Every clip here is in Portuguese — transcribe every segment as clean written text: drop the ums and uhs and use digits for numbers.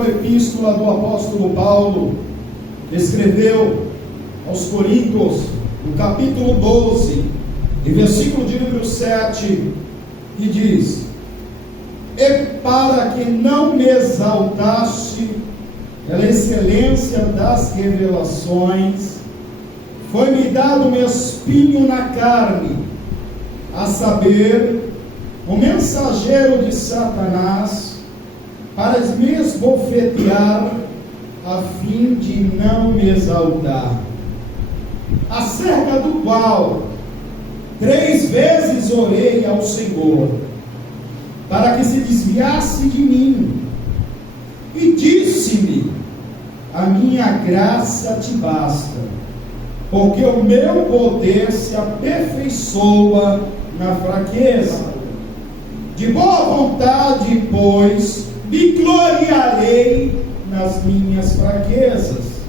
lendo a epístola do apóstolo Paulo, escreveu aos Coríntios, no capítulo 12, e versículo de número 7, e diz: e para que não me exaltasse pela excelência das revelações, foi-me dado um espinho na carne, a saber, o mensageiro de Satanás, para me esbofetear, a fim de não me exaltar, acerca do qual 3 vezes orei ao Senhor, para que se desviasse de mim, e disse-me: a minha graça te basta, porque o meu poder se aperfeiçoa na fraqueza. De boa vontade, pois, me gloriarei nas minhas fraquezas,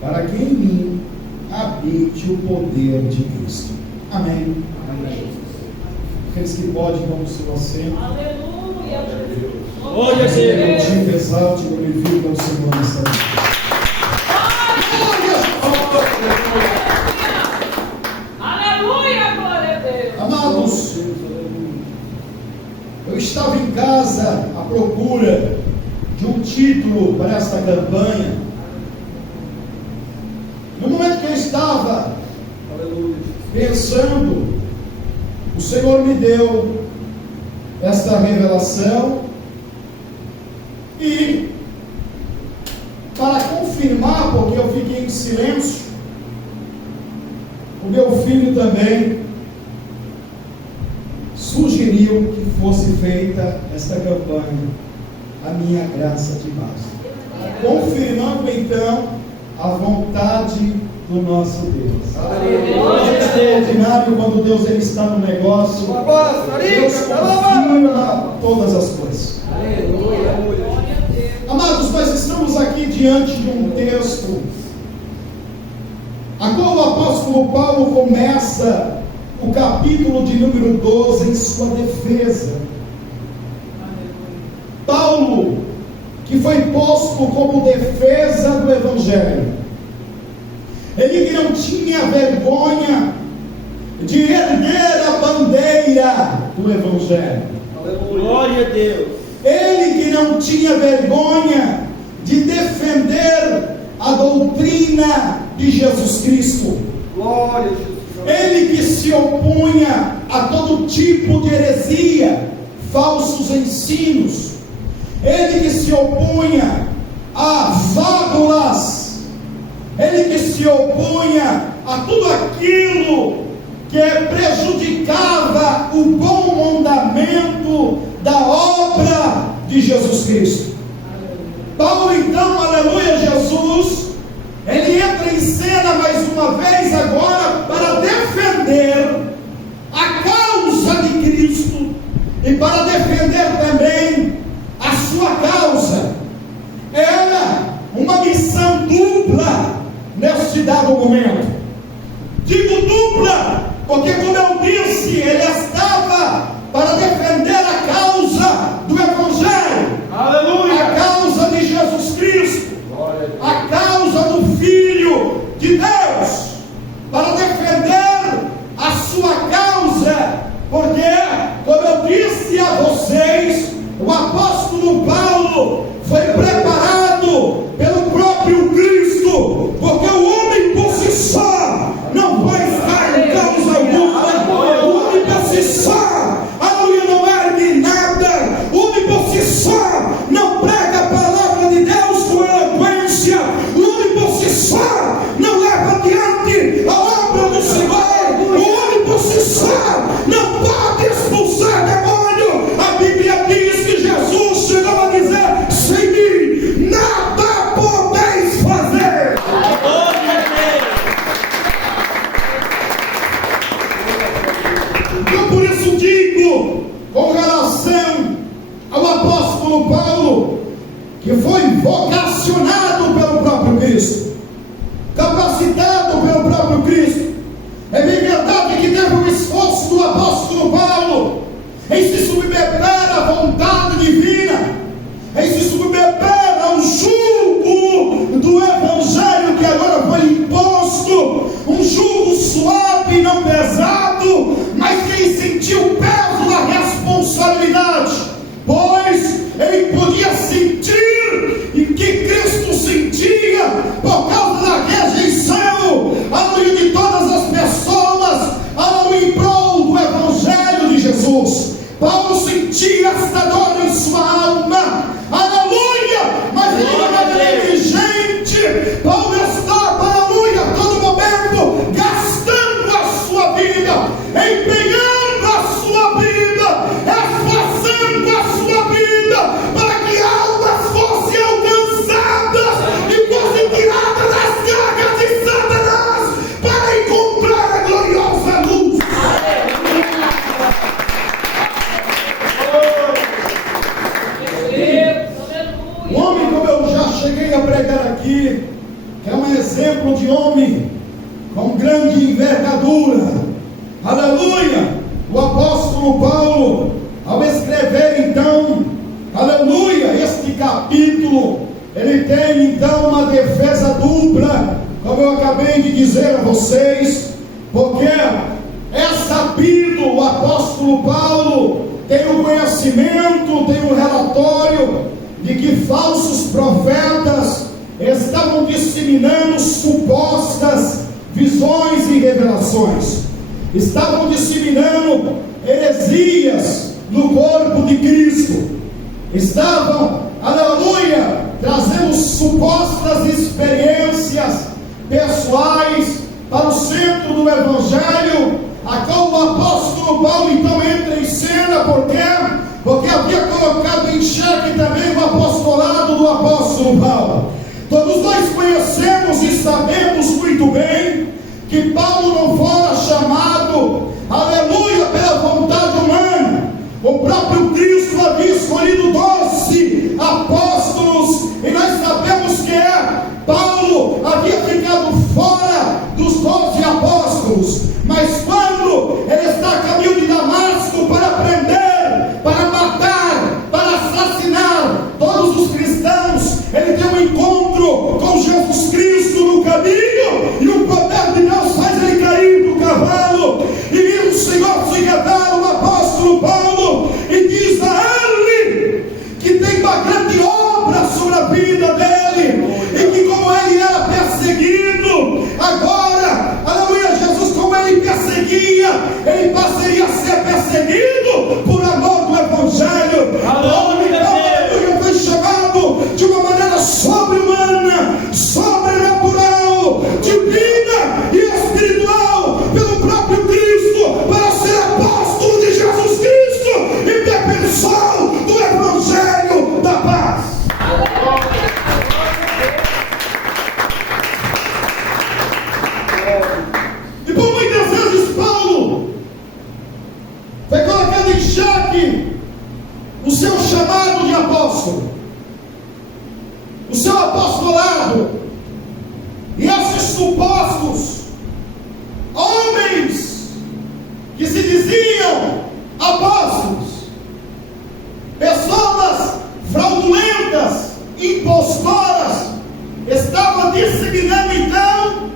para que em mim habite o poder de Cristo. Amém. Amém. Aqueles que podem, vamos se você. Aleluia. Glória a Deus. Te exalte, glorifica o Senhor nessa vida. Aleluia, glória a Deus. Amados, eu estava em casa à procura de um título para esta campanha. No momento que eu estava pensando, o Senhor me deu esta revelação, e para confirmar, porque eu fiquei em silêncio, o meu filho também sugeriu que fosse feita esta campanha, a minha graça te basta, confirmando então a vontade do nosso Deus. É extraordinário quando Deus ele está no negócio. Deus confirma todas as coisas. Amados, nós estamos aqui diante de um texto a qual o apóstolo Paulo começa o capítulo de número 12 em sua defesa. Paulo, que foi posto como defesa do Evangelho, ele que não tinha vergonha de erguer a bandeira do Evangelho. Glória a Deus. Ele que não tinha vergonha de defender a doutrina de Jesus Cristo. Glória a Jesus. Ele que se opunha a todo tipo de heresia, falsos ensinos. Ele que se opunha a fábulas. Ele que se opunha a tudo aquilo que prejudicava o bom andamento da obra de Jesus Cristo. Paulo então, aleluia, Jesus, ele entra em cena mais uma vez agora para defender a causa de Cristo e para defender também a sua causa. Era uma missão dupla neste dado momento. Digo dupla, porque como eu disse, ele estava para defender a causa do Evangelho, Aleluia. a causa de Jesus Cristo, a causa do Filho de Deus, para defender a sua causa, porque, como eu disse a vocês, o apóstolo Paulo foi preparado pelo próprio Cristo, porque o homem por si só não vai estar em causa alguma. O homem por si só, aleluia, não ergue nada. O homem por si só não prega a palavra de Deus com eloquência. O homem por si só não leva adiante a obra do Senhor. O homem por si só não pode expulsar demônio. A Bíblia diz que Jesus chegou a dizer: sem mim nada podeis fazer. Então por isso digo, com relação ao apóstolo Paulo, que foi vocacionado pelo próprio Cristo, capacitado pelo próprio Cristo, é bem verdade que teve um esforço do apóstolo Paulo em se submeter à vontade divina, em se submeter ao aqui, que é um exemplo de homem com grande envergadura. Aleluia! O apóstolo Paulo, ao escrever então, aleluia, este capítulo, ele tem então uma defesa dupla, como eu acabei de dizer a vocês, porque é sabido, o apóstolo Paulo tem o conhecimento, tem o relatório de que falsos profetas estavam disseminando supostas visões e revelações, estavam disseminando heresias no corpo de Cristo, estavam, aleluia, trazendo supostas experiências pessoais para o centro do Evangelho, a qual o apóstolo Paulo então entra em cena. Por quê? Porque havia colocado em xeque também o apostolado do apóstolo Paulo. Todos nós conhecemos e sabemos muito bem que Paulo não fora chamado, aleluia, pela vontade humana. O próprio Cristo havia escolhido 12 apóstolos, e nós sabemos que Paulo havia ficado fora dos 12 apóstolos, mas quando ele está a caminho de Damasco para prender, para matar, para assassinar todos os cristãos, ele tem um encontro com Jesus Cristo no caminho, e o poder de Deus faz ele cair do cavalo, e o Senhor se revela ao apóstolo Paulo e diz a ele que tem uma grande obra sobre a vida dele, e que como ele era perseguido, agora, aleluia, Jesus, como ele perseguia, ele passaria a ser perseguido por amor do Evangelho. Aleluia, foi chamado de uma maneira sobre-humana, sobrenatural, divina e espiritual pelo próprio Cristo, para ser apóstolo de Jesus Cristo e defensor do Evangelho da paz. E por muitas vezes Paulo foi colocado em xeque o seu chamado de apóstolo, o seu apostolado, e esses supostos homens que se diziam apóstolos, pessoas fraudulentas, impostoras, estavam disseminando então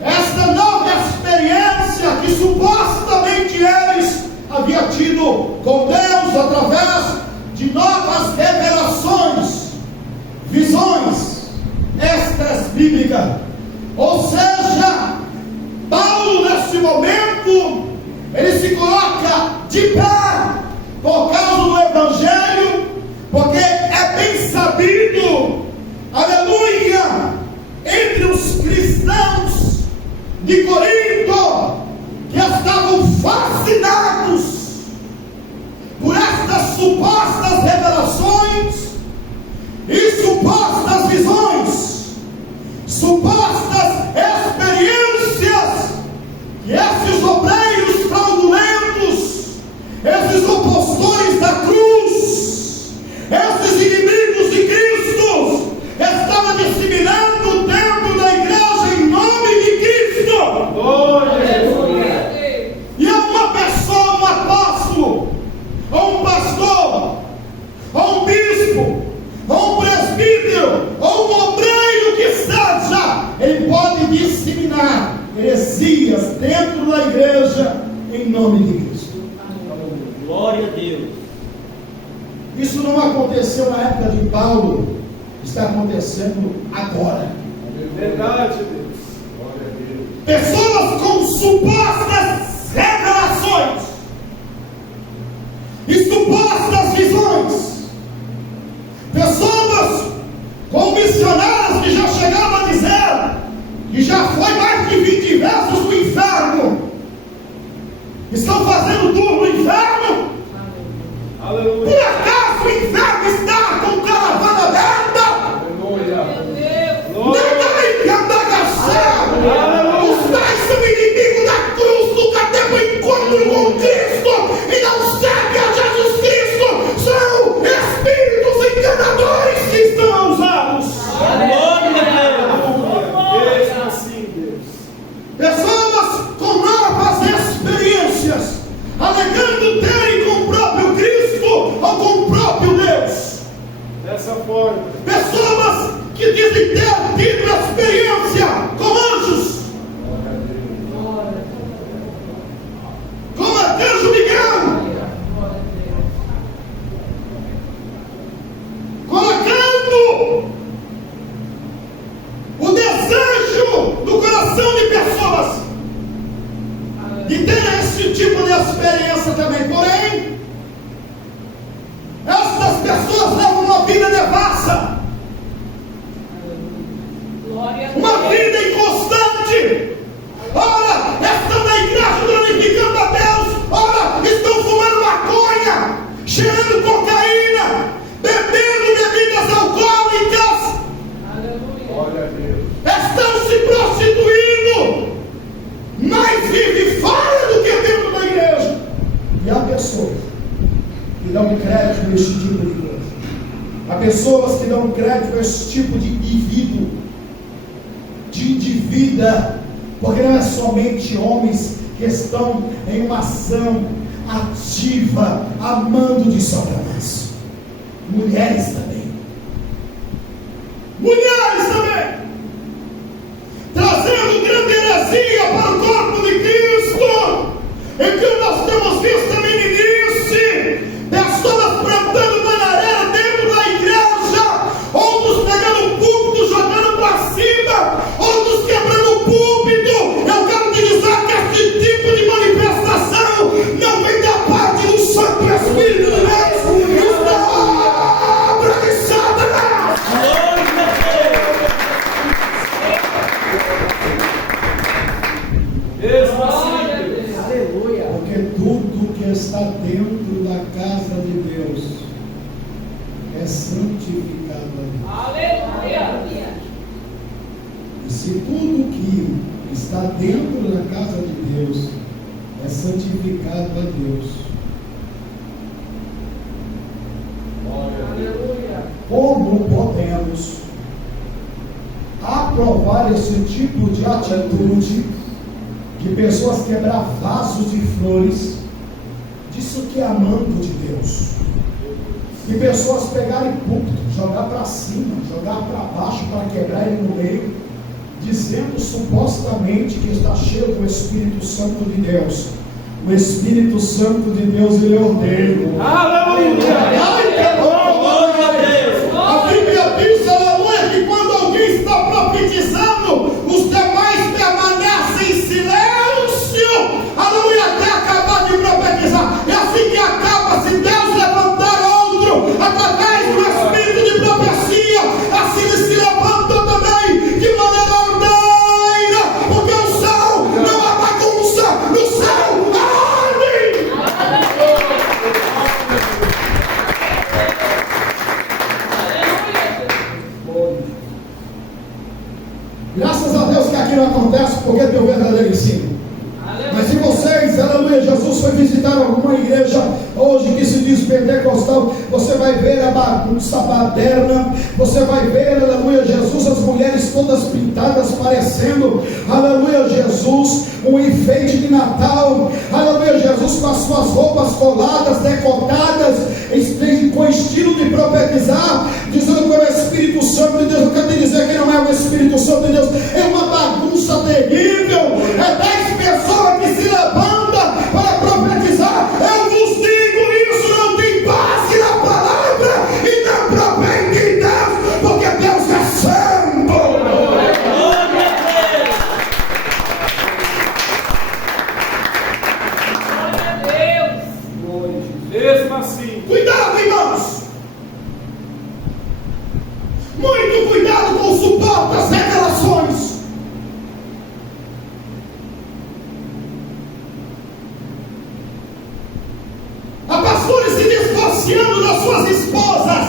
esta nova experiência que supostamente eles haviam tido com Deus através de novas revelações, visões extras bíblicas. Ou seja, Paulo nesse momento ele se coloca de pé por causa do Evangelho, porque é bem sabido, aleluia, entre os cristãos de Corinto, que estavam fascinados por estas supostas revelações e supostas visões, supostas experiências que esses obreiros fraudulentos, esses opostores da cruz, esses inimigos de Cristo, estavam disseminando dentro da igreja em nome de Cristo. E é uma pessoa, um apóstolo, ou um pastor, ou um bispo, ou um presbítero, ou um obreiro que seja, ele pode disseminar heresias dentro da igreja em nome de Cristo. Glória a Deus. Isso não aconteceu na época de Paulo, está acontecendo agora. Verdade, Deus. Glória a Deus. Pessoas com supostas revelações e supostas visões, pessoas com missionários que já chegavam a dizer que já foi mais de 20 vezes no inferno, estão fazendo tour no inferno. Aleluia. Por acaso o inferno está com caravana aberta? Aleluia. Os tais são inimigos da cruz, nunca teve encontro com Cristo e não servem a Jesus Cristo. São espíritos enganadores que estão usados. Glória a de ter esse tipo de experiência também. Porém, estas pessoas levam uma vida devassa, uma vida inconstante. Ora, estão na igreja glorificando a Deus, ora, estão fumando maconha, cheirando cocaína, bebendo bebidas alcoólicas, estão se prostituindo, mais vive fora do que dentro da igreja. E há pessoas que dão crédito a este tipo de coisa. Há pessoas que dão crédito a esse tipo de indivíduo, de vida, porque não é somente homens que estão em uma ação ativa, amando de Satanás. Mulheres também. Mulheres também. Trazendo grande heresia para o corpo de Cristo. E que nós temos visto a meninice, pessoas plantando bananeira dentro da igreja, outros pegando o púlpito, jogando para cima, outros quebrando o púlpito. Eu quero te dizer que esse tipo de manifestação não vem da parte do Santo Espírito de Deus, está obra de Satanás. Aleluia. Porque tudo que está dentro da casa de Deus é santificado a Deus. Aleluia. E se tudo que está dentro da casa de Deus é santificado a Deus, Aleluia. como podemos aprovar esse tipo de atitude de pessoas quebrar vasos de flores, disso que é amando de Deus, de pessoas pegarem púlpito, jogar para cima, jogar para baixo, para quebrar ele no meio, dizendo supostamente que está cheio do Espírito Santo de Deus. O Espírito Santo de Deus, ele ordeia. Aleluia. A Bíblia diz, aleluia, que quando alguém está profetizando, os demais permanecem em silêncio, aleluia, até acabar de profetizar. E assim que acaba, se Deus levantar outro através do Espírito de profecia, assim eles se levantam também de maneira ordeira, porque o céu não há bagunça, no céu há ordem. Graças a Deus que aqui não acontece, porque tem o verdadeiro ensino. Mas se vocês, aleluia, Jesus foi visitar alguma igreja hoje que se diz pentecostal, você vai ver a bagunça baderna, você vai ver, aleluia, Jesus, as mulheres todas pintadas parecendo, aleluia, Jesus, um enfeite de Natal, aleluia, Jesus com as suas roupas coladas, decotadas, com estilo de profetizar, dizendo que é o Espírito Santo de Deus. Eu quero te dizer que não é o Espírito Santo de Deus, é uma bagunça terrível, é 10 pessoas que se levantam para profetizar. Eu vos digo, isso não tem base na palavra e não provém de Deus, porque Deus é santo. Mesmo assim. Cuidado, irmãos, muito cuidado com o suporte das revelações. Há pastores se divorciando das suas esposas,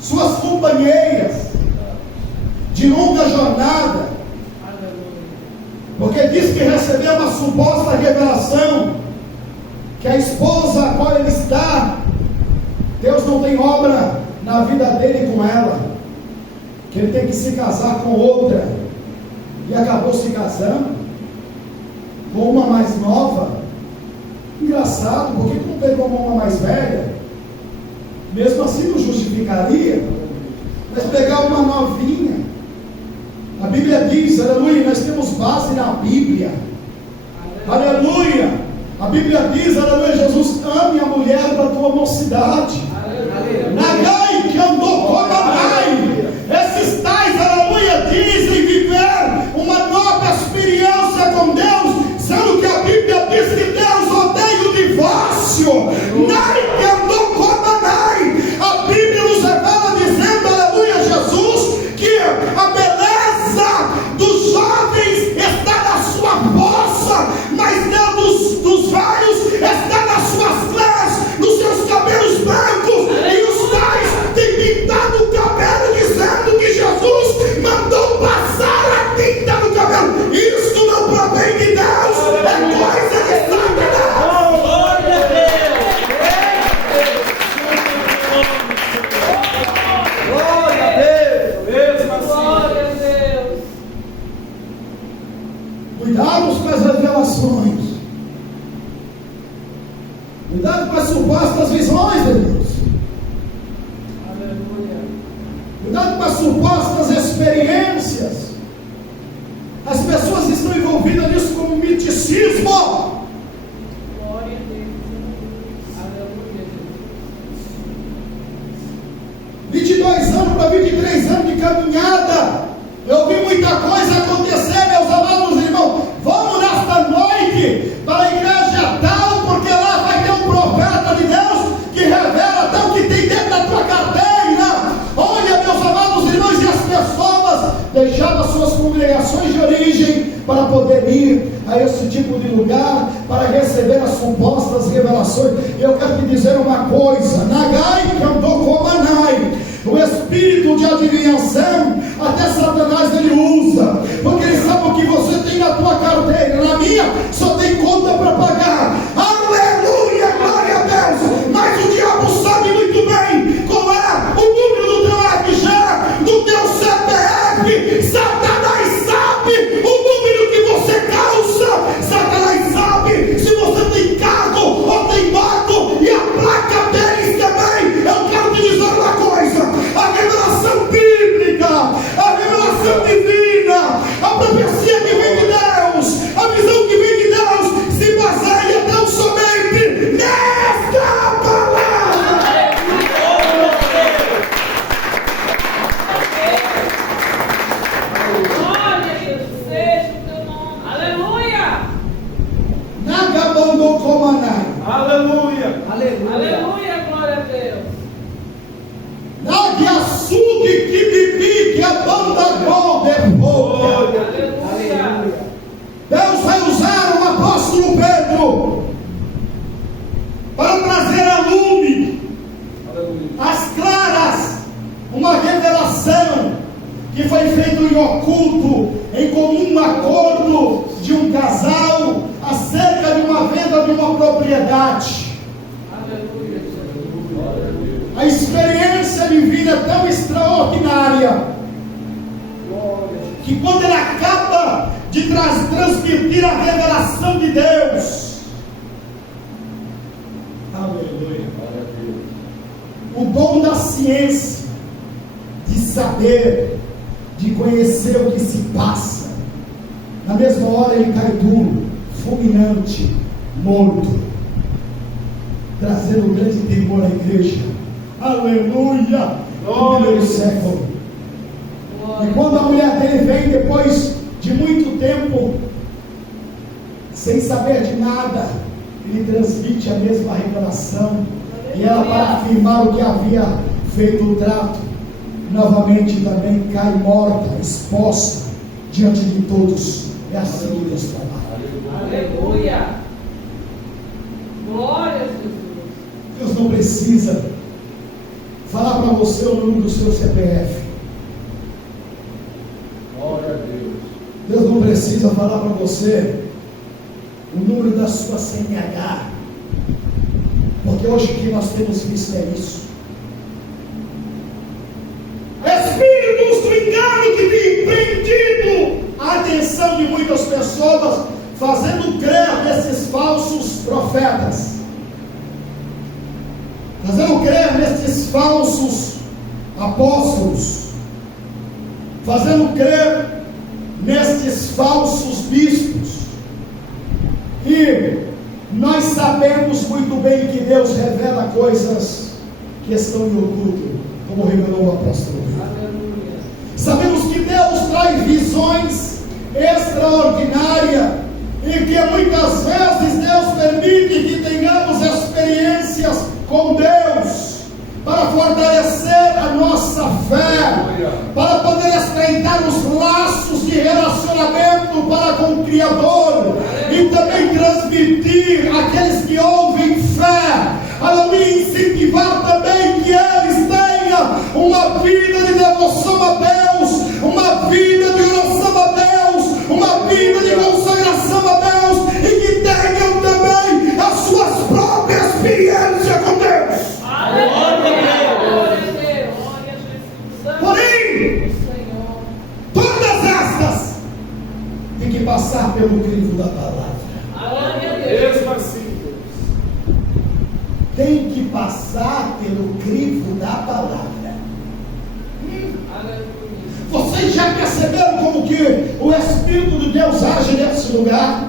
suas companheiras de longa jornada, porque diz que recebeu uma suposta revelação que a esposa a qual ele está, Deus não tem obra na vida dele com ela, que ele tem que se casar com outra, e acabou se casando com uma mais nova. Engraçado, por que não pegou uma mais velha? Mesmo assim não justificaria, mas pegar uma novinha. A Bíblia diz, aleluia, nós temos base na Bíblia, aleluia. A Bíblia diz, aleluia, Jesus, ame a mulher da tua mocidade. Nagai, que andou com Nagai. Esses tais, aleluia, dizem viver uma nova experiência com Deus, são misticismo. Glória a Deus. Aleluia. 22 anos para 23 anos de caminhada. Eu vi muita coisa acontecer, meus amados irmãos. Vamos nesta noite para a igreja tal, porque lá vai ter um profeta de Deus que revela até o que tem dentro da tua carteira. Olha, meus amados irmãos, e as pessoas deixavam suas congregações de origem para poder ir a esse tipo de lugar, para receber as supostas revelações. Eu quero te dizer uma coisa: Nagai cantou como Anai. O espírito de adivinhação, até Satanás ele usa, porque ele sabe o que você tem na tua carteira. Na minha só tem conta para pagar. Aleluia, glória a Deus. Mas o diabo sabe muito bem qual é o número do teu RG, do teu CPF. Satanás sabe o número que você calça. Satanás sabe se você tem carro ou tem moto, e a placa deles também. Eu quero te dizer uma coisa: a revelação bíblica, a revelação divina, a profecia que vem de Deus, a visão que vem de Deus, se baseia tão somente nesta palavra. Glória a Deus, seja o teu nome. Aleluia. Nagabandou Comanai. Aleluia. Aleluia, glória a Deus. Nagyasude que bibi que a banda gol depois. Aleluia. Deus vai usar o apóstolo Pedro para trazer a lume, às claras, uma revelação que foi feita em oculto, em comum acordo de um casal, acerca de uma venda de uma propriedade. Aleluia. A experiência divina é tão extraordinária que quando ela acaba de transmitir a revelação de Deus, aleluia, o dom da ciência, de saber, de conhecer o que se passa, na mesma hora ele cai duro, fulminante, morto, trazendo um grande temor à igreja. Aleluia, no primeiro século. E quando a mulher dele vem depois de muito tempo, sem saber de nada, ele transmite a mesma revelação, e ela, para afirmar o que havia feito o trato, novamente também cai morta, exposta diante de todos. É assim que Deus trabalha. Aleluia. Glória a Jesus. Deus não precisa falar para você o número do seu CPF. Glória a Deus. Deus não precisa falar para você o número da sua CNH, porque hoje o que nós temos visto é isso. Espíritos do engano que tem prendido a atenção de muitas pessoas, fazendo crer nesses falsos profetas, fazendo crer nesses falsos apóstolos, fazendo crer nestes falsos bispos. E nós sabemos muito bem que Deus revela coisas que estão em oculto, como revelou o apóstolo. Aleluia. Sabemos que Deus traz visões extraordinárias, e que muitas vezes Deus permite que tenhamos experiências com Deus, para fortalecer a nossa fé, para poder estreitar os laços de relacionamento para com o Criador, e também transmitir àqueles que ouvem fé, aleluia, incentivar também que eles tenham uma vida de devoção a Deus, uma vida de oração a Deus, uma vida de consagração a Deus, e que tenham também as suas próprias experiências com Deus. Porém, todas estas têm que passar pelo crivo da palavra. Mesmo assim, Tem que passar pelo crivo da palavra. Vocês já perceberam como que o Espírito de Deus age nesse lugar?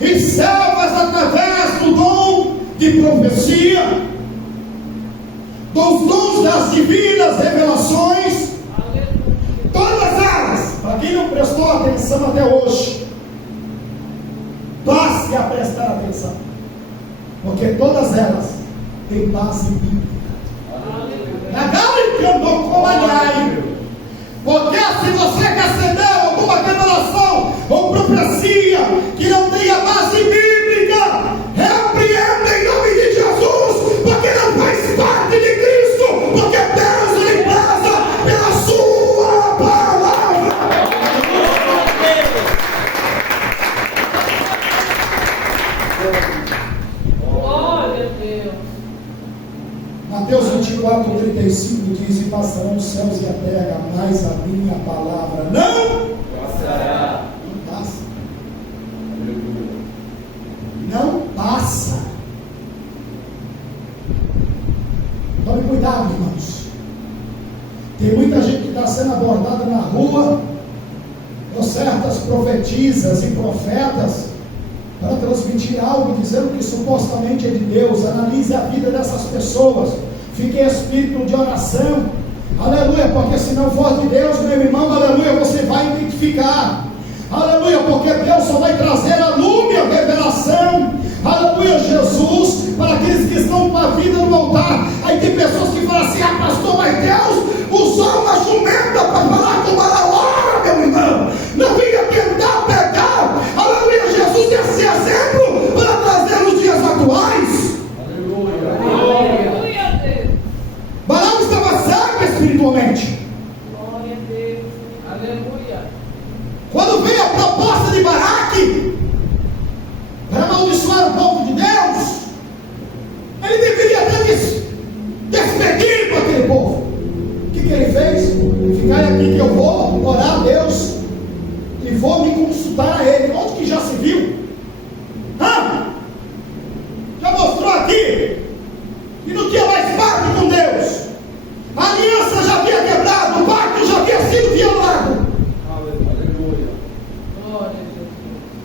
e salvas através do dom de profecia, dos dons das divinas revelações, todas elas, para quem não prestou atenção até hoje, passe a prestar atenção, porque todas elas têm base bíblica. Porque se você recebeu alguma revelação ou profecia que não tenha base bíblica, repreenda em nome de Jesus, porque não faz parte de Cristo, porque Deus lhe preza pela sua palavra. Glória a Deus. Mateus 24:35 diz: e passarão os céus e a terra, mas a minha palavra não passará. Não passa. Não passa. Tome cuidado, irmãos. Tem muita gente que está sendo abordada na rua por certas profetisas e profetas para transmitir algo dizendo que supostamente é de Deus. Analise a vida dessas pessoas, fique em espírito de oração, aleluia, porque se não for de Deus, meu irmão, aleluia, você vai identificar, aleluia, porque Deus só vai trazer a lume, a revelação, aleluia, Jesus, para aqueles que estão com a vida no altar. Aí tem pessoas que falam assim: ah, pastor, mas Deus usou uma jumenta para falar com Balaora, meu irmão, não vinha tentar pegar, aleluia, Jesus ia ser exemplo para trazer nos dias atuais. Aleluia a Deus. Balaão estava cego espiritualmente. Glória a Deus. Aleluia. Quando veio a proposta de Baraque para amaldiçoar o povo de Deus, ele deveria ter despedido com aquele povo. O que ele fez? Ficar aqui que eu vou orar a Deus e vou me consultar a Ele. Onde que já se viu? Já mostrou aqui que não tinha mais pacto com Deus. A aliança já havia quebrado, o pacto já havia sido violado. Aleluia. Glória a Deus.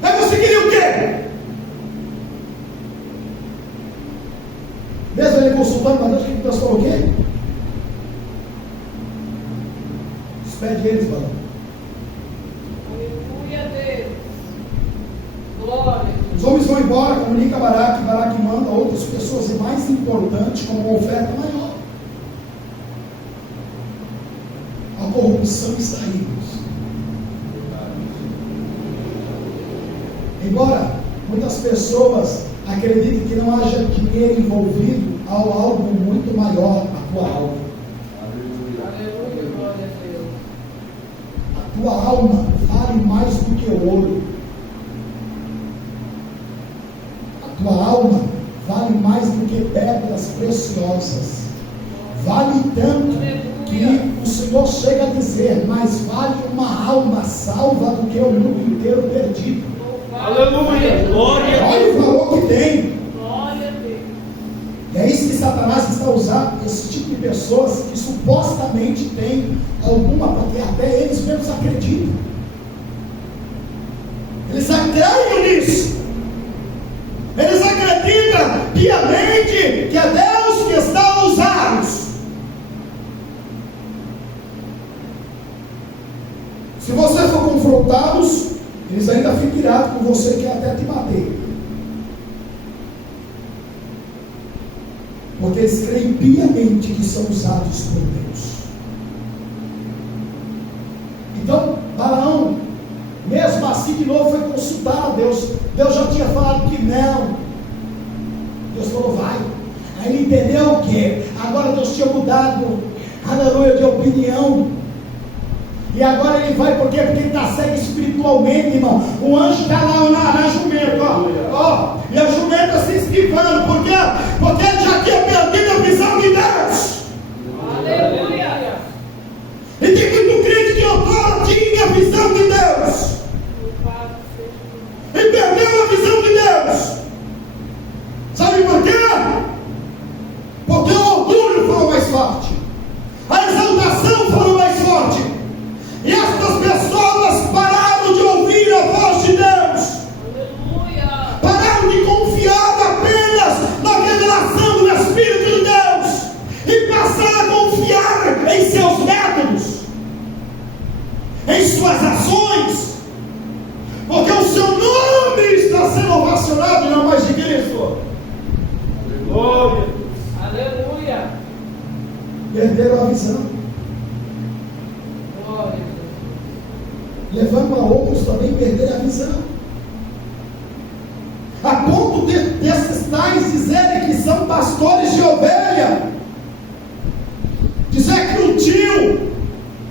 Aí você queria o quê? Mesmo ele consultando a Deus, o que Deus falou o quê? Despede eles, Balaão. Aleluia a Deus. Glória a Deus. Os homens vão embora, comunica a Baraque, Baraque manda outras pessoas, e mais importante, como uma oferta maior. A corrupção está aí, irmãos. Embora muitas pessoas acreditem que não haja dinheiro envolvido, há algo muito maior, a tua alma. Aleluia, glória a Deus. A tua alma vale mais do que o ouro. A tua alma vale mais do que pedras preciosas. Vale tanto que o Senhor chega a dizer: mais vale uma alma salva do que o mundo inteiro perdido. Aleluia. Glória a Olha Deus. o valor que tem. Glória a Deus. E é isso que Satanás está usando, esse tipo de pessoas que supostamente têm alguma, porque até eles mesmos acreditam. Eles acreditam nisso. Eles acreditam piamente que é Deus que está a usá-los. Se você for confrontá-los, eles ainda ficam irados com você, que até te bater. Porque eles creem piamente que são usados por Deus. Então, Balaão, mesmo assim, de novo foi consultar a Deus. Deus já tinha falado que não. Deus falou: vai. Aí ele entendeu o quê? Agora Deus tinha mudado, aleluia, de opinião. E agora ele vai, por quê? Porque ele está cego espiritualmente, irmão. O anjo está lá na jumenta, ó, e a jumenta se esquivando. Por quê? Porque ele já tinha perdido a visão de Deus. Aleluia. E tem muito crente que outrora tinha a visão de Deus Louvado seja o e perdeu a visão de Deus. Sabe por quê? Porque o orgulho falou mais forte, a exaltação falou mais forte, e estas pessoas pararam de ouvir a voz de Deus. Aleluia. suas ações, porque o seu nome está sendo ovacionado na voz de Cristo. Glória. Aleluia. Perderam a visão, Glória. levando a outros também perder a visão, a ponto desses tais dizerem que são pastores de ovelha, dizer que o tio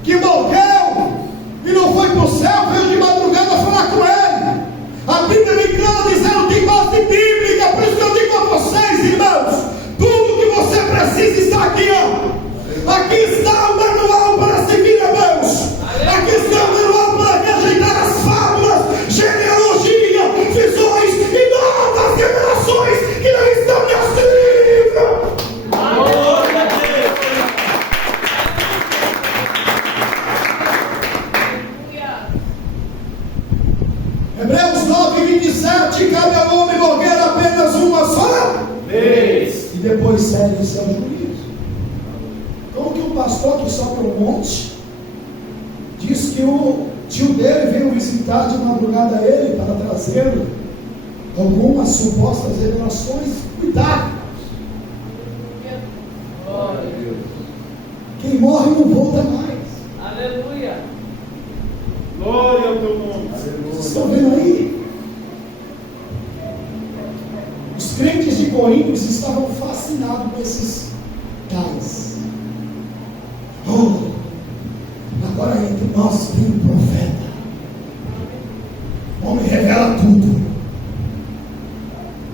que morreu e não foi para o céu veio de madrugada falar com ele. A Bíblia me clama dizendo que tem base bíblica, por isso que eu digo a vocês, irmãos, tudo que você precisa está aqui, ó. Aqui está o manual para seguir, irmãos. Aqui está o manual para ajeitar as fábulas, genealogia, visões e novas revelações que não estão neste livro. Glória a Deus. Hebreus 9:27, cabe ao homem morrer apenas uma só Vez. e depois segue o seu juízo. Como que um pastor que sobe um monte diz que o tio dele veio visitar de madrugada ele para trazer algumas supostas revelações? Cuidado! Glória a Deus. Quem morre não volta mais. Aleluia. Glória ao teu nome. Vocês estão vendo aí? Os crentes de Corinto estavam fascinados com esses tais. Oh, agora entre nós tem um profeta. O homem revela tudo.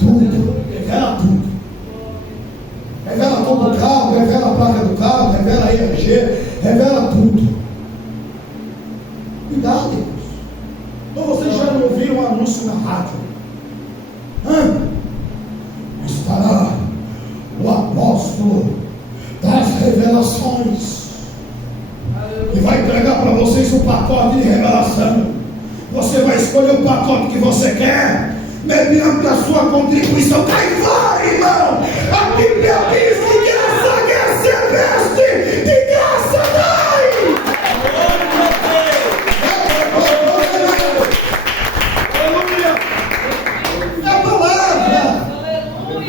Tudo, revela tudo. Revela todo o carro, revela a placa do carro, revela a ERG, revela tudo. Cuidado, irmãos. Ou vocês já não ouviram um anúncio na rádio? Estará o apóstolo das revelações e vai entregar para vocês um pacote de revelação. Você vai escolher o pacote que você quer, mediante a sua contribuição. Cai fora, irmão! A Bíblia diz que essa é veste de graça dai! É a palavra!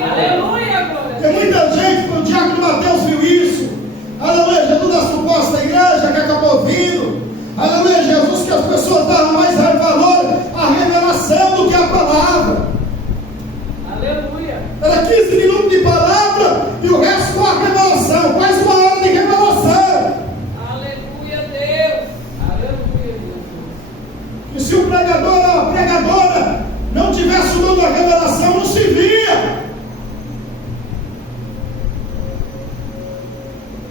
Aleluia. Glória. Tem muita gente, o diácono Mateus viu isso. Aleluia, Jesus da suposta igreja que acabou vindo. Aleluia, Jesus, que as pessoas davam mais valor à revelação do que à palavra. Aleluia. Era 15 minutos de palavra e o resto com a revelação. Quase uma hora de revelação. Aleluia, Deus. Aleluia, Deus. E se o pregador ou a pregadora não tivesse o dom da revelação, não se via.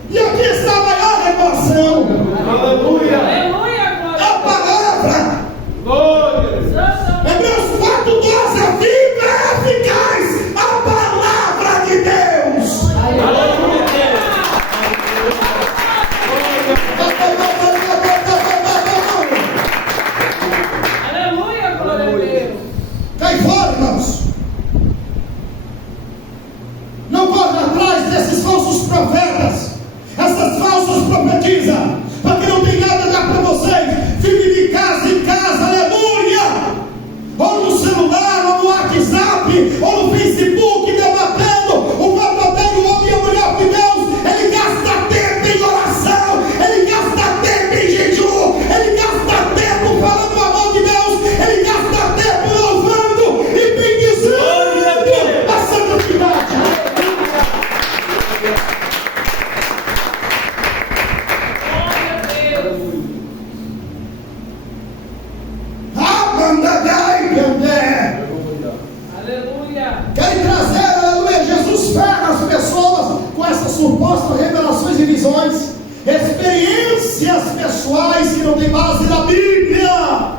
E aqui está a maior revelação. Aleluia. Aleluia, glória. A palavra. Glória. Santo. Hebreus 4:12, a Bíblia é eficaz, a palavra de Deus. Aleluia. Aleluia, glória a Deus. Cai fora, irmãos. Não corre atrás desses falsos profetas, essas falsas profetizas, porque não tem nada a dar para vocês. Fique de casa em casa, aleluia. Ou no celular, ou no WhatsApp, ou no Facebook, debatendo. O verdadeiro homem e a mulher de Deus, ele gasta tempo em oração, ele gasta tempo em jejum, ele gasta tempo falando o amor de Deus, ele gasta tempo louvando e bendizendo a santidade. Glória a Deus. Aleluia. Querem trazer, aleluia, Jesus ferra as pessoas com essas supostas revelações e visões, experiências pessoais que não têm base na Bíblia,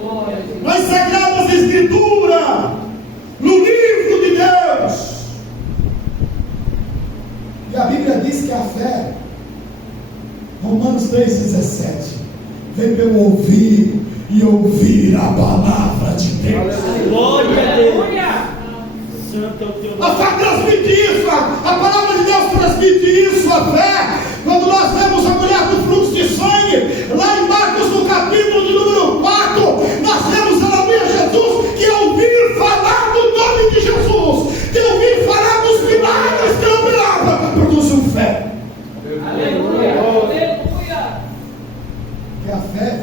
Glória a Deus. nas Sagradas Escrituras, no livro de Deus. E a Bíblia diz que a fé, Romanos 3,17, vem pelo ouvir e ouvir a palavra de Deus. Glória a Deus. Aleluia. Santo é o teu A nome. fé transmite isso, a palavra de Deus transmite isso, a fé. Quando nós vemos a mulher do fluxo de sangue, lá em Marcos no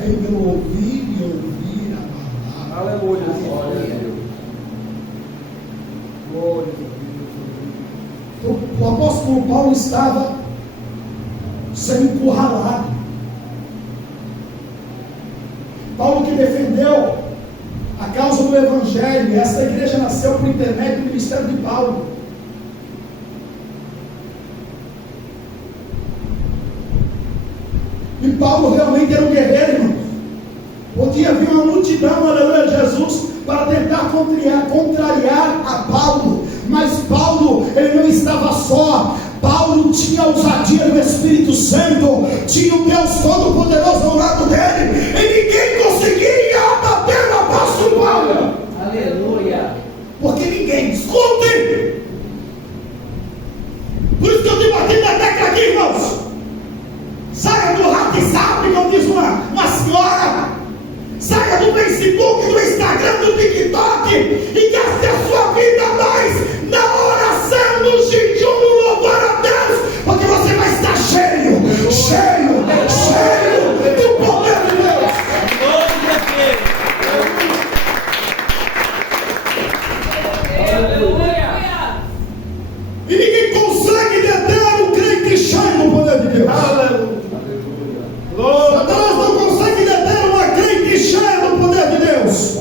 vem pelo ouvir e ouvir a palavra. Aleluia. Glória a Deus. Glória a Deus. O apóstolo Paulo estava sendo encurralado. Paulo que defendeu a causa do Evangelho, e essa igreja nasceu por intermédio do ministério de Paulo. E Paulo realmente era um guerreiro, irmão. Podia vir uma multidão, aleluia, Jesus, para tentar contrariar a Paulo. Mas Paulo, ele não estava só. Paulo tinha a ousadia do Espírito Santo, tinha o Deus Todo-Poderoso ao lado dele, e ninguém conseguia abater o apóstolo Paulo. Aleluia. Porque ninguém, escute! Por isso que eu tenho batido na tecla aqui, irmãos. Saia do WhatsApp, como diz uma senhora. Saia do Facebook, do Instagram, do TikTok e gaste a sua vida mais na oração, no jejum, no louvor a Deus, porque você vai estar cheio do poder de Deus. Aleluia. E ninguém consegue deter o crente cheio do poder de Deus. Aleluia. Satanás não consegue deter uma crente cheia do poder de Deus.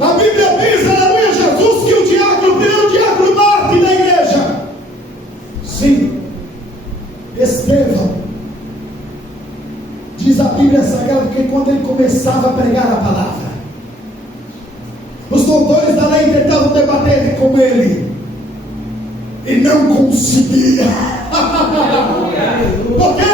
A Bíblia diz, aleluia, Jesus, que o primeiro diácono mártir da igreja, sim, Estevão, diz a Bíblia Sagrada que quando ele começava a pregar a palavra, os doutores da lei tentavam debater com ele e não conseguia. Por quê?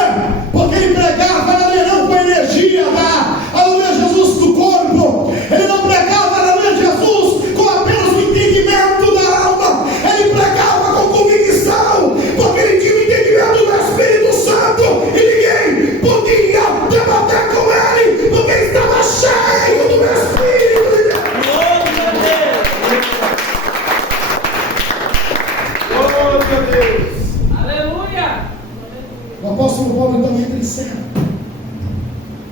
Porque ele pregava, aleluia, não com a energia da, aleluia, Jesus, do corpo. Ele não pregava, aleluia, Jesus, com apenas o entendimento da alma. Ele pregava com convicção, porque ele tinha o entendimento do Espírito Santo, e ninguém podia debater com ele, porque ele estava cheio do Espírito de Deus. Glória a Deus. Aleluia. O apóstolo Paulo então entra em cena,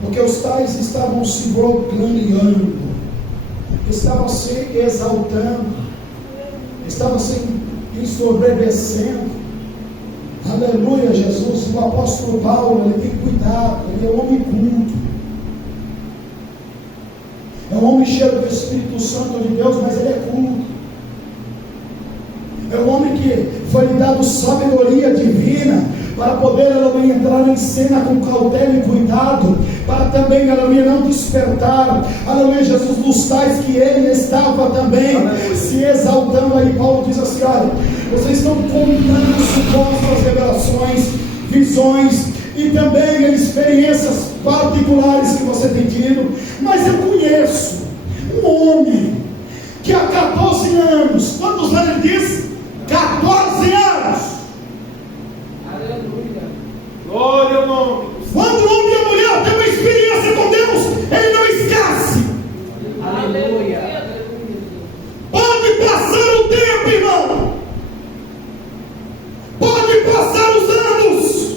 porque os tais estavam se gloriando, estavam se exaltando, estavam se ensoberbecendo. Aleluia, Jesus. O apóstolo Paulo, ele tem cuidado, ele é um homem culto, é um homem cheio do Espírito Santo de Deus, mas ele é culto. É um homem que foi lhe dado sabedoria divina para poder, aleluia, entrar em cena com cautela e cuidado, para também, aleluia, não despertar, aleluia, Jesus, dos tais que ele estava também, aleluia, se exaltando. Aí Paulo diz assim: olha, vocês estão contando supostas revelações, visões e também experiências particulares que você tem tido, mas eu conheço um homem que há 14 anos, quantos anos ele diz? 14 anos. Aleluia. Glória ao nome. Quando o homem e a mulher têm uma experiência com Deus, ele não esquece. Aleluia. Pode passar o tempo, irmão. Pode passar os anos.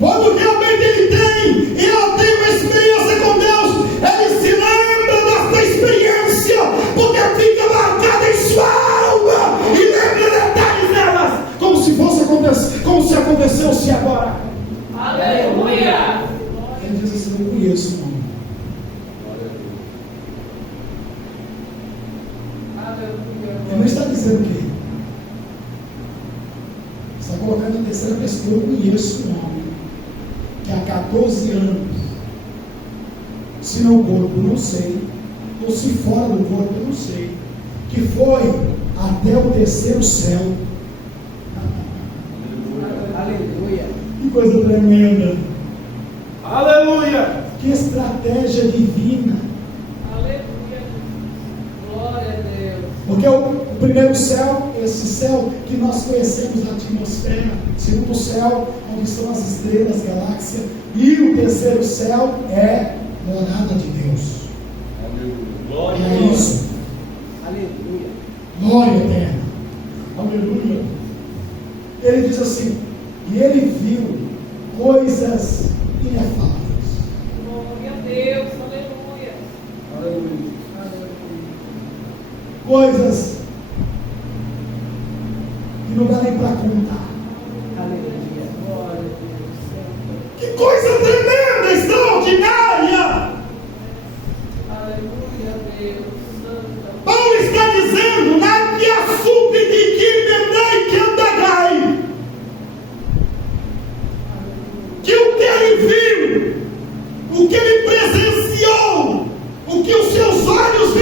Quando realmente ele tem, e ela tem uma experiência com Deus, ele se lembra dessa experiência, porque fica marcada em sua alma e lembra detalhes delas, como se fosse acontecer, como se aconteceu-se agora. Aleluia. Ele diz assim: eu conheço o nome. Ele não está dizendo que está colocando em terceira pessoa. Eu conheço o nome, que há 14 anos, se no corpo, não sei, ou se fora do corpo, não sei, que foi até o terceiro céu. Aleluia. Que coisa tremenda, Aleluia. que estratégia divina. Aleluia. Glória a Deus. Porque o primeiro céu, esse céu que nós conhecemos, a atmosfera, o segundo céu, onde estão as estrelas, galáxias, e o terceiro céu é morada de Deus. Glória É isso. Aleluia. Glória eterna. Aleluia. Ele diz assim: e ele viu coisas inefáveis. Deus, aleluia. Aleluia. Coisas que não dá nem para contar. Aleluia. Glória a Deus. Que coisa tremenda, extraordinária! Aleluia, Deus. Santo. Paulo está dizendo, na que assunto de que vendai que andagai, que o que ele viu, o que ele presenciou, o que os seus olhos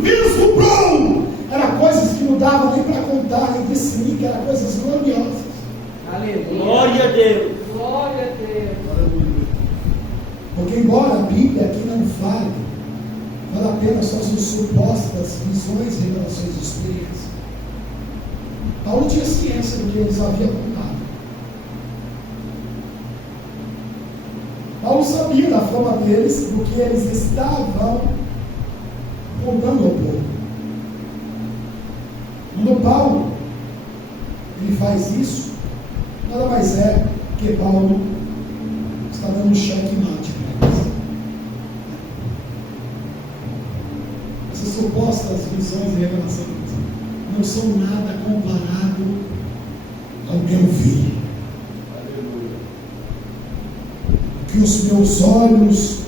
vislumbrou, era coisas que não dava nem para contar, nem discernir, que eram coisas gloriosas. Aleluia. Glória a Deus. Glória a Deus. Aleluia. Porque embora a Bíblia aqui não fale apenas só as supostas visões e revelações de experiência, Paulo tinha ciência do que eles haviam contado. Paulo sabia da forma deles, do que eles estavam contando ao povo. Quando Paulo ele faz isso, nada mais é que Paulo está dando um checkmate para eles. Essas supostas visões e revelações não são nada comparado ao que eu vi. Aleluia. O que os meus olhos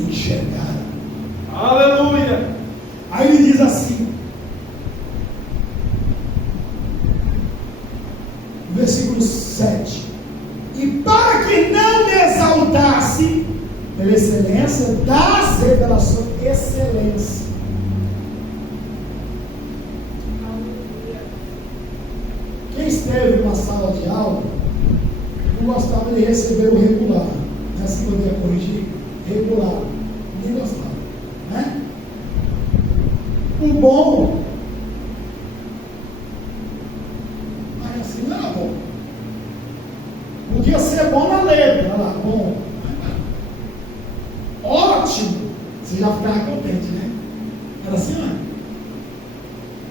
enxergaram. Aleluia. Aí ele diz assim, no versículo 7: e para que não me exaltasse pela excelência das revelações, excelência. Quem esteve numa sala de aula não gostava de receber o regular, né? Se poderia corrigir, regular, ninguém gostava, né? O bom, mas assim não era bom. Podia ser bom na letra, lá, bom, ótimo, você já ficava contente, né? Era assim, não é?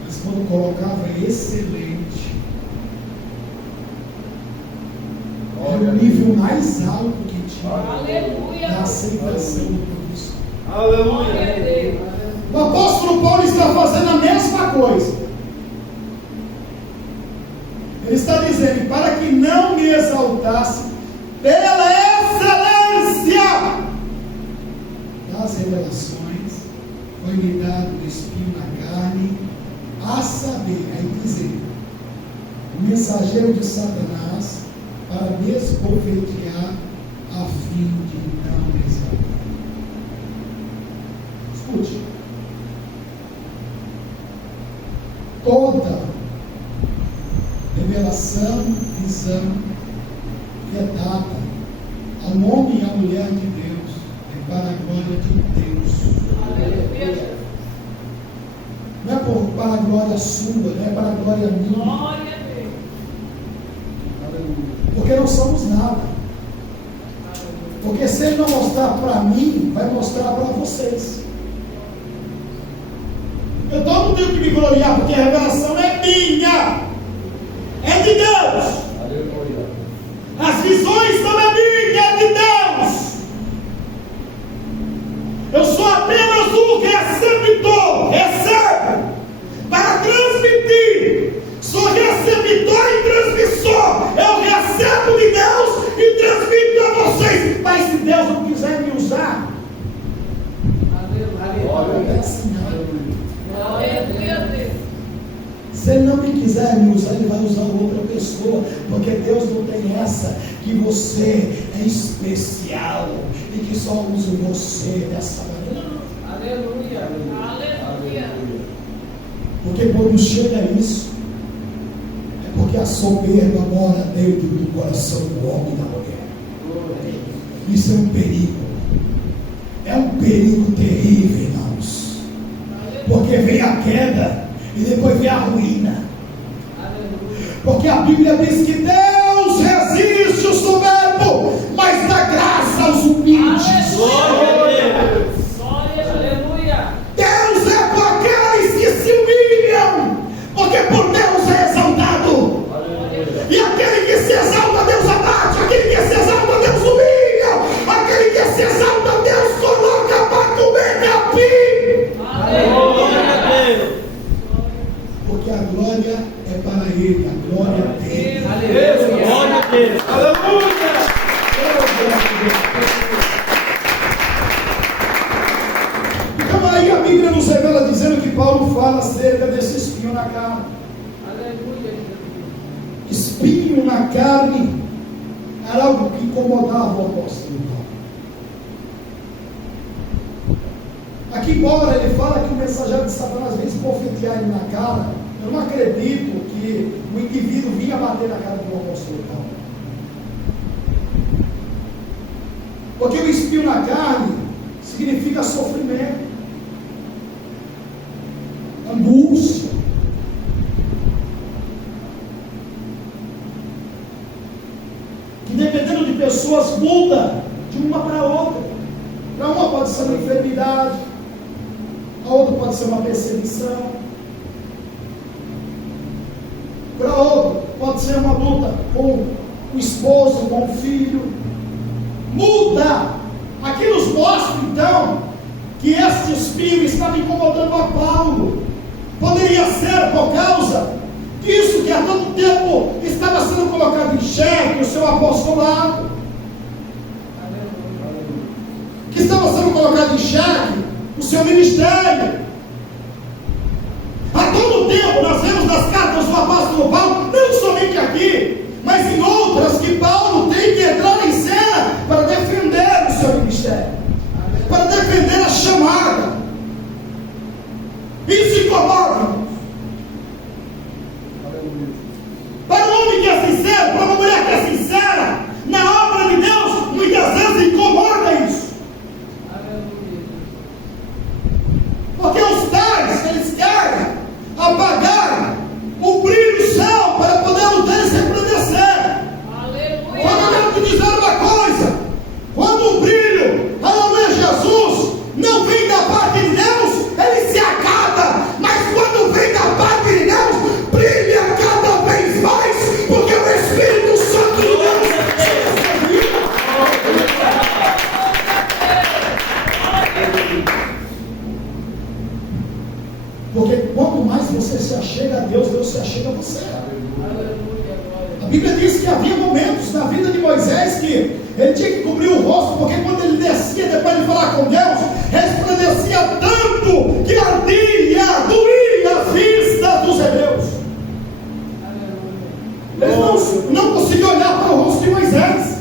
Mas quando colocava excelente, era o nível mais alto que tinha Aleluia. da aceitação do professor. Glória a Aleluia. Deus. O apóstolo Paulo está fazendo a mesma coisa. Ele está dizendo, para que não me exaltasse pela excelência das revelações, foi-me dado o espinho na carne, a saber, aí dizer, o mensageiro de Satanás, para me esbofetear, a fim de não me exaltar. Escute. Toda revelação, visão que é dada ao homem e à mulher de Deus é para a glória de Deus. Aleluia. Não é para a glória sua, não é para a glória minha, Glória a Deus. porque não somos nada. Porque se ele não mostrar para mim, vai mostrar para vocês. Eu não tenho que me gloriar, porque a revelação é minha, é de Deus. Aleluia. As visões não é minha, é de Deus. Eu sou apenas um receptor, recebo para transmitir. Sou receptor e transmissor. Eu recebo de Deus e transmito a vocês. Mas se Deus não quiser me usar, Aleluia. é assim não. Aleluia, Deus. Se ele não me quiser me usar, ele vai usar outra pessoa, porque Deus não tem essa que você é especial e que só usa você dessa maneira. Não. Aleluia. Aleluia. Porque quando chega isso, é porque a soberba mora dentro do coração do homem e da mulher. Isso é um perigo. É um perigo terrível, irmãos. Porque vem a queda e depois vem a ruína. Porque a Bíblia diz que Deus resiste o soberbo, mas dá graça aos humildes. Aleluia. Aleluia. Deus é por aqueles que se humilham, porque por Deus é exaltado. E aquele que se exalta, Deus abate. Aquele que se exalta, Deus humilha. Aquele que se exalta, Deus espinho na carne era algo que incomodava o apóstolo Paulo. Aqui, embora ele fala que o mensageiro de Satanás vem esbofetear ele na cara, eu não acredito que o indivíduo vinha bater na cara do apóstolo Paulo. Porque o espinho na carne significa sofrimento, angústia. Que dependendo de pessoas muda de uma para outra. Para uma pode ser uma enfermidade, a outra pode ser uma perseguição, para outra pode ser uma luta com o esposo, com o filho. Muda. Aqui nos mostra então que este espinho estava incomodando a Paulo. Poderia ser por causa disso que há tanto tempo estava sendo colocado em xeque o seu apostolado, que estava sendo colocado em xeque o seu ministério. Há todo tempo nós vemos nas cartas do apóstolo Paulo, não somente aqui, mas em outras, que Paulo tem que entrar em cena para defender o seu ministério, para defender a chamada. Isso incomoda, irmãos. Para um homem que é sincero, para uma mulher que é sincera, na obra de Deus, muitas vezes incomoda isso. Porque os tais, eles querem apagar o brilho do céu para poder o deles resplandecer. Quando eu quero te dizer uma coisa, quando o brilho, aleluia, Jesus, não vem da parte de Deus, ele se acaba. Mas quando vem da parte de Deus, brilha cada vez mais, porque o Espírito Santo de Deus porque quanto mais você se achega a Deus, Deus se achega a você. A Bíblia diz que havia momentos na vida de Moisés que ele tinha que cobrir o rosto, porque quando ele descia depois de falar com Deus, resplandecia tanto que ardia, doía a vista dos hebreus. Eles não conseguiam olhar para o rosto de Moisés,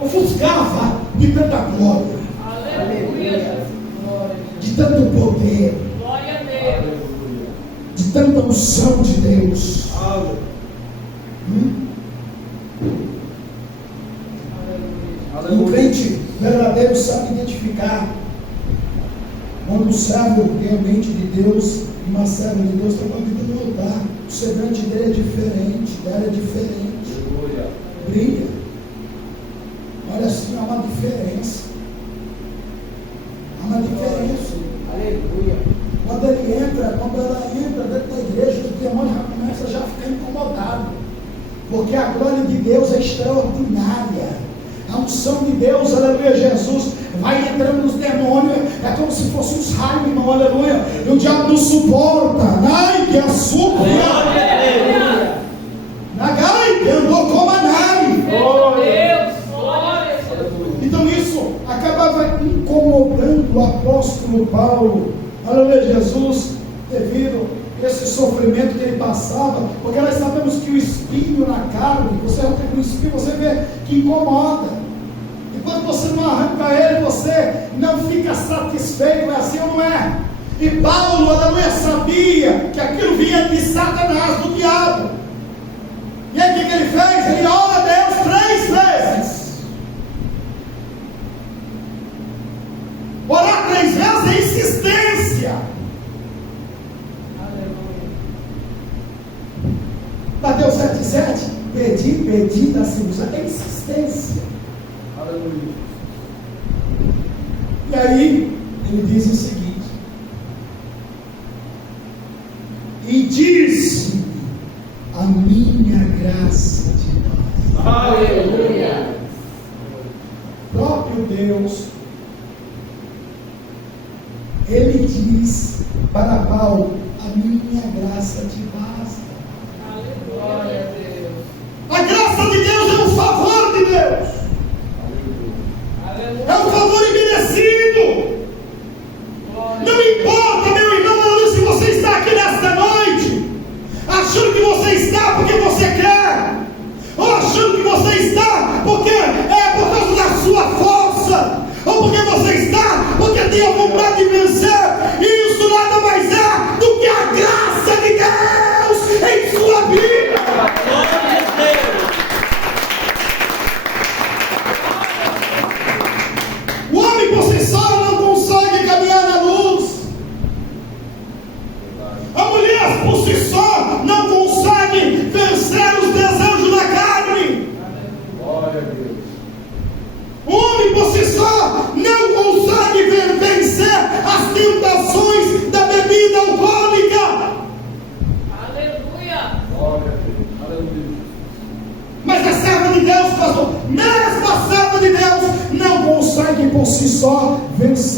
ofuscava de tanta glória, de tanto poder, de tanta unção de Deus. O crente verdadeiro sabe identificar quando o servo realmente de Deus e uma serva de Deus está com a vida no altar. O semblante dele é diferente, dela é diferente, brilha. Olha assim, há uma diferença. Há uma diferença. Aleluia. Quando ela entra dentro da igreja, o demônio já começa a ficar incomodado, porque a glória de Deus é extraordinária. A unção de Deus, aleluia, Jesus, vai entrando nos demônios, é como se fossem uns raios, irmão, aleluia, e o diabo não suporta. Ai, que açúcar! Nagai, que andou como a nave. Então isso acabava incomodando o apóstolo Paulo, aleluia, Jesus, devido a esse sofrimento que ele passava, porque nós sabemos que o espinho na carne, você arranca o espinho, você vê que incomoda. E quando você não arranca ele, você não fica satisfeito, é assim ou não é? E Paulo, aleluia, sabia que aquilo vinha de Satanás, do diabo. E aí o que ele fez? Ele ora a Deus 3 vezes. Orar 3 vezes é insistência. Mateus 7,7, pedi, dá-se-vos. É insistência. Aleluia. E aí, ele diz o seguinte: e disse-me a minha graça te basta. Aleluia. Próprio Deus, ele diz para Paulo: a minha graça te basta. Glória a Deus. A graça de Deus é um favor de Deus. É um favor imerecido. Não importa, meu irmão, se você está aqui nesta noite achando que você está porque você quer.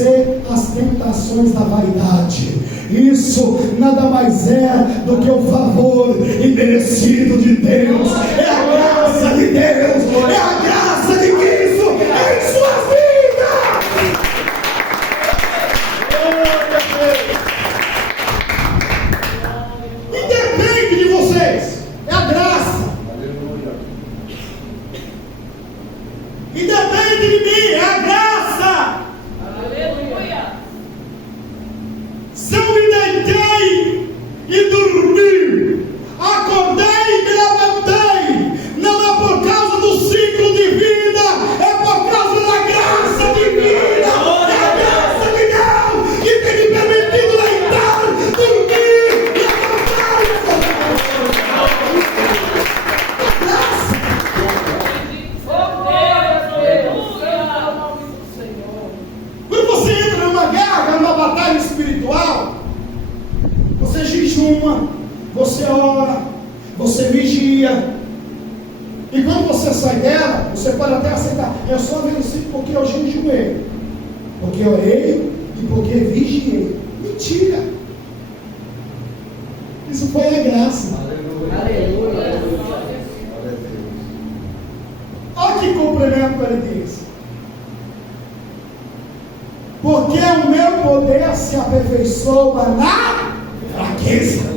vencer as tentações da vaidade. Isso nada mais é do que o favor imerecido de Deus. É a graça de Deus. É a graça de Cristo em suas vidas. Independe de vocês. É a graça. Independe de mim. É a graça. Aleluia. Se eu me deitei e dormi, acordei e me levantei, não é por causa do ciclo de vida, é por causa da graça divina. É a graça de Deus que tem me permitido deitar, dormir e acordar. A graça. Quando você entra numa guerra, numa batalha espiritual, você jejuma, você ora, você vigia. E quando você sai dela, você pode até aceitar: eu só venci porque eu jejuei, porque eu orei e porque vigiei. Mentira! Isso foi a graça. Aleluia. Olha que complemento ele diz: porque o meu poder se aperfeiçoa na fraqueza.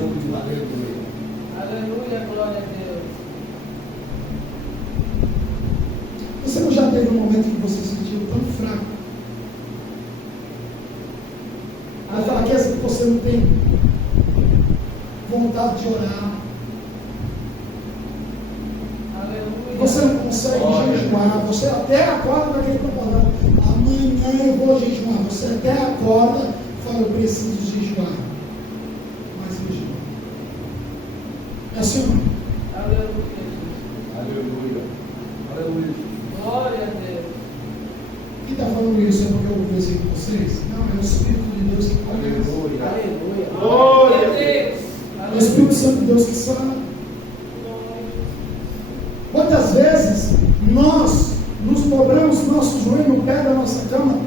Aleluia, glória a Deus. Você não já teve um momento que você se sentiu tão fraco? A fraqueza que você não tem vontade de orar. Aleluia. Você não consegue jejuar. Você até acorda daquele propósito: amanhã eu vou jejuar. Você até acorda e fala: eu preciso jejuar. Mas jejua. É assim, irmão? Aleluia. Aleluia. Aleluia. Glória a Deus. Quem está falando isso é porque eu conversei com vocês? Não, é o Espírito de Deus que conversa. Aleluia. Aleluia. Glória a Deus. É o Espírito Santo de Deus que sana. Quantas vezes nós nos dobramos nosso joelho no pé da nossa cama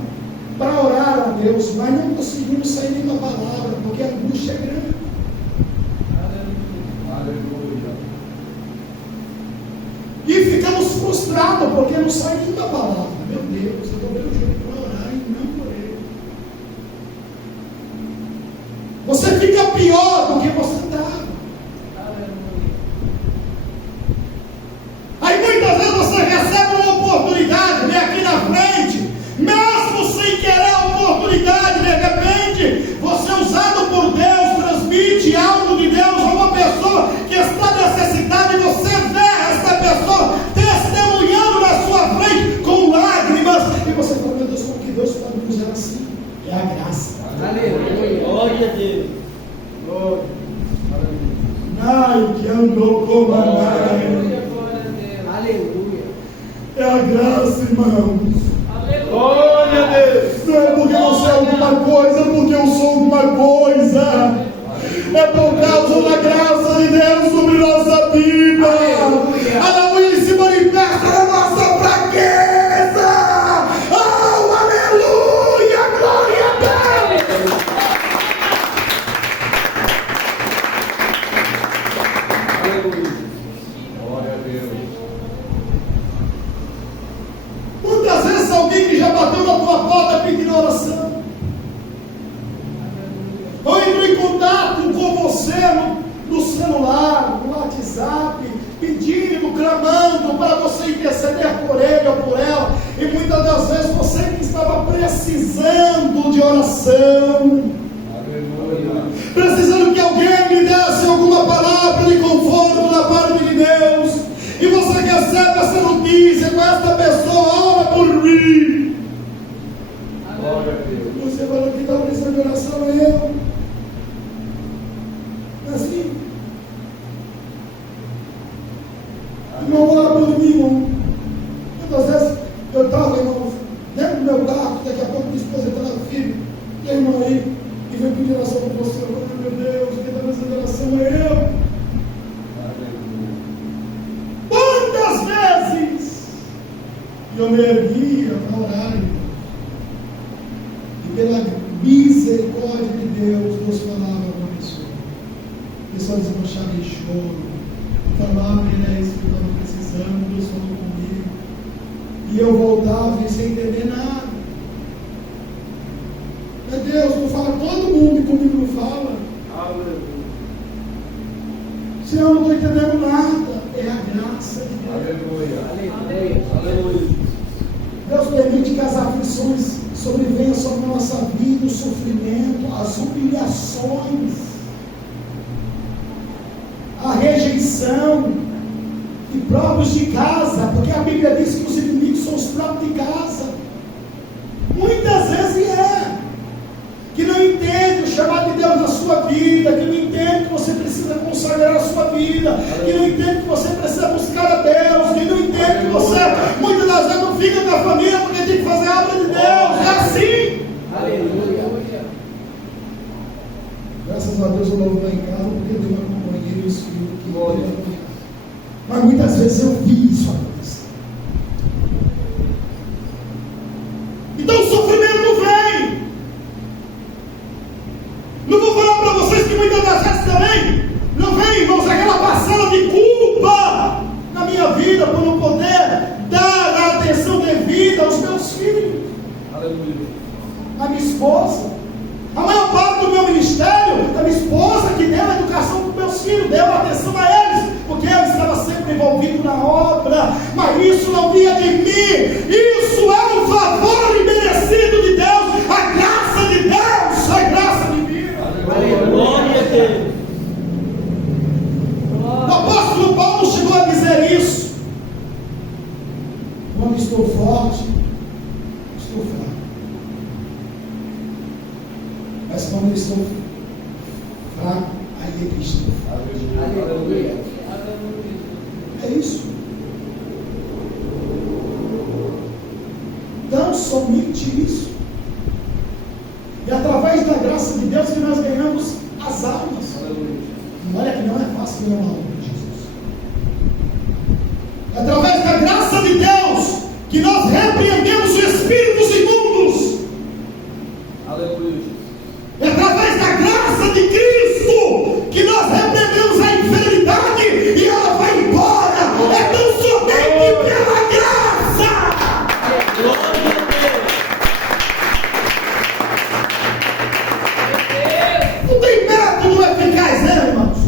para orar a Deus, mas não conseguimos sair nem da palavra, porque a angústia é grande. Aleluia. E ficamos frustrados porque não sai nem da palavra. Meu Deus, eu dobrei o joelho para orar e não orei. Você fica pior do que você estava. Aí muitas vezes você recebe uma oportunidade, vem aqui na frente, mesmo sem querer a oportunidade, de repente, você usado por Deus, transmite algo de Deus a uma pessoa que está necessitada e você vê essa pessoa testemunhando na sua frente com lágrimas, e você fala: meu Deus, como que Deus pode me usar assim? É a graça. Aleluia. Glória a Deus. Glória. Ai, que andou com a Aleluia, glória a Deus. Aleluia. é a graça, irmãos. Glória a Deus. Não é porque eu sou alguma coisa, é porque eu sou alguma coisa. É por causa da graça de Deus sobre nossa vida. Aleluia. Aleluia, se manifesta na nossa fraqueza. Oh, aleluia, glória a Deus. Aleluia. Glória a Deus. Muitas vezes alguém que já bateu na tua porta pedindo oração, ou entrou em contato com você no celular, no WhatsApp, pedindo, clamando para você interceder por ele ou por ela, e muitas das vezes você que estava precisando de oração, Aleluia. precisando que alguém lhe desse alguma palavra de conforto da parte de Deus, e você recebe essa notícia com esta pessoa: ora por mim. Glória a Deus. Você falou que está precisando de oração, eu. É assim. Irmão, ora por mim, irmão. Muitas vezes eu estava, irmão, dentro do meu carro, daqui a pouco minha esposa estava filho, e a irmã aí, e veio pedir oração para você. Eu falei: meu Deus, quem está precisando de oração é eu. Aleluia. Quantas vezes eu me erguia para orar, irmão, e pela misericórdia de Deus, Deus falava com a pessoa. A pessoa desmanchava em choro, falava, era isso que eu estava precisando, Deus falou comigo. E eu voltava sem entender nada. Meu Deus, não fala todo mundo e comigo não fala. Aleluia. Senhor, eu não estou entendendo nada. É a graça de Deus. Aleluia. Aleluia. Aleluia. Deus permite que as aflições sobrevenham sobre a nossa vida, o sofrimento, as humilhações, a rejeição, e próprios de casa, porque a Bíblia diz que os inimigos são os próprios de casa. Muitas vezes que não entende o chamado de Deus na sua vida, que não entende que você precisa consagrar a sua vida, que não entende que você precisa buscar a Deus, que não entende que você, muitas das vezes, não fica com a família porque tem que fazer a obra de Deus. É assim. Aleluia. Graças a Deus eu não vou em casa porque eu tenho uma companheira e os filhos que moram em casa. Mas muitas vezes eu vi isso acontecer. Então o sofrimento vem. Não vou falar para vocês que muitas das vezes também não vem, irmãos, aquela parcela de culpa na minha vida por não poder dar a atenção devida aos meus filhos. Aleluia. A minha esposa. A maior parte do meu ministério é minha esposa que deu a educação para os meus filhos, deu a atenção a eles, porque eu estava sempre envolvido na obra, mas isso não vinha de mim, isso é um favor imerecido de Deus, a graça de Deus, a graça divina. Glória a Deus. O apóstolo Paulo chegou a dizer isso. Quando estou forte, estou fraco. Mas quando estou fraco, aí é que estou fraco. Aleluia. É isso. Então, somente isso. E através da graça de Deus que nós ganhamos as almas. Olha que não é fácil ganhar uma alma de Jesus. É através da graça de Deus que nós repreendemos os espíritos imundos. Aleluia. É através da graça de Cristo que nós repreendemos a enfermidade e ela vai embora. É tão somente pela graça. Glória a Deus. Não tem método eficaz, né, irmãos?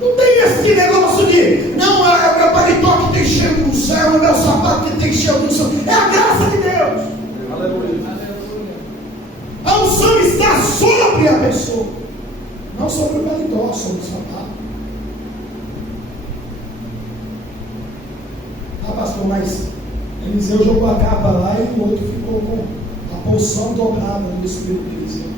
Não tem esse negócio de não, é o meu paletó que tem cheio do céu, é o meu sapato que tem cheio do céu. É a graça de Deus. Aleluia. A unção está sobre a pessoa, não sobre o paletó, sobre o sapato. Ah, pastor, mas Eliseu jogou a capa lá e o outro ficou com a porção dobrada do Espírito de Eliseu.